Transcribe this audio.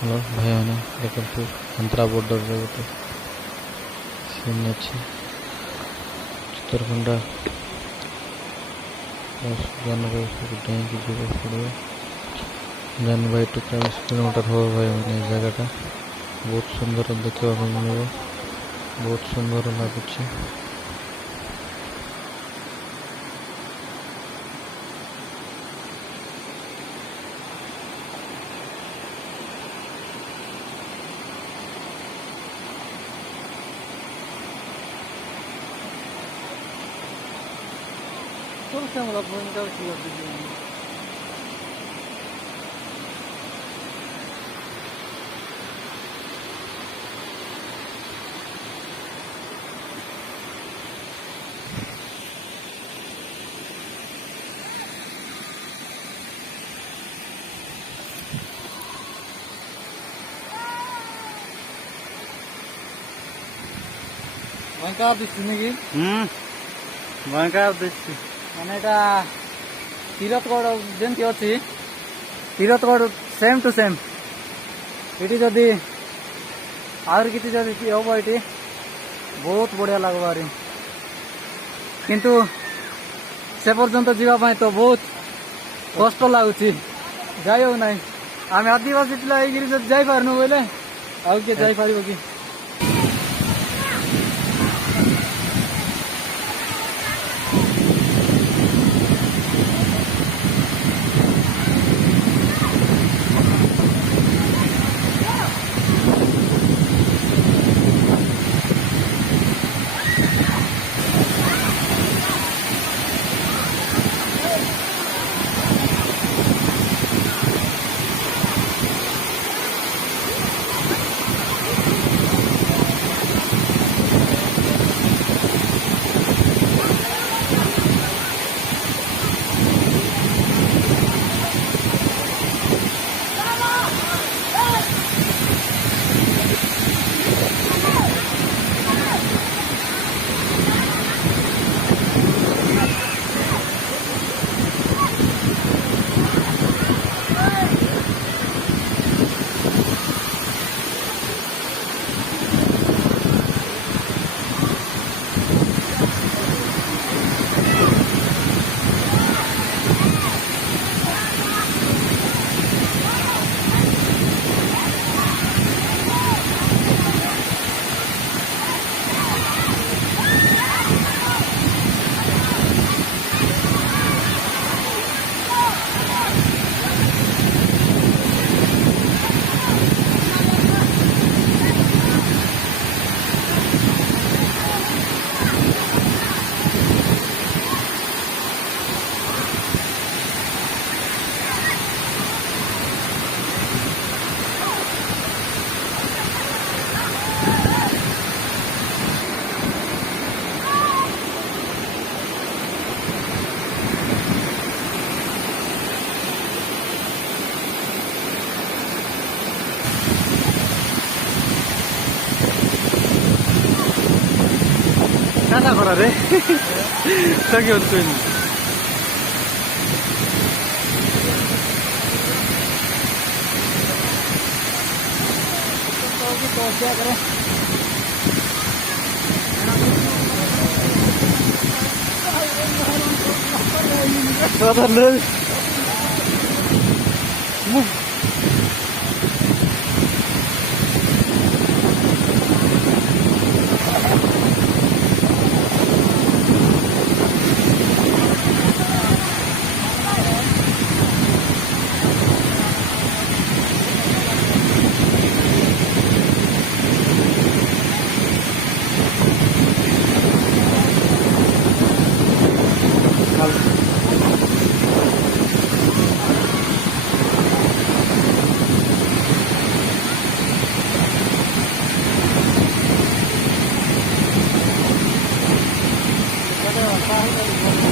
Hello भाई मैंने देखो अंतरा बॉर्डर रे गोटे सीन अच्छी चित्रकुंडा जानवर सब डेंगी जीव पड़ो जान भाई 40 किलोमीटर हो भाई मैंने जगह बहुत सुंदर देखा मिल बहुत सुंदर लगुच Kursa boyunca uçuyordu yani. Bangka disti niki? Bangka disti. ମାନେ ଏଟା ତିରଥଗଡ଼ ଯେମିତି ଅଛି ତିରଥଗଡ଼ ସେମ୍ ଟୁ ସେମ୍ ଏଠି ଯଦି ଆହୁରି କିଛି ଯଦି ହବ ଏଠି ବହୁତ ବଢ଼ିଆ ଲାଗିବ ଆହୁରି କିନ୍ତୁ ସେ ପର୍ଯ୍ୟନ୍ତ ଯିବା ପାଇଁ ତ ବହୁତ କଷ୍ଟ ଲାଗୁଛି ଯାଇ ହଉ ନାହିଁ ଆମେ ଆଦିବାସୀ ପିଲା ହେଇକିରି ଯଦି ଯାଇପାରୁନୁ ବୋଇଲେ ଆଉ କିଏ ଯାଇପାରିବ କି? Nada agora, né? Só que eu tô indo. Só tá andando. Hãy subscribe cho kênh Ghiền Mì Gõ để không bỏ lỡ những video hấp dẫn.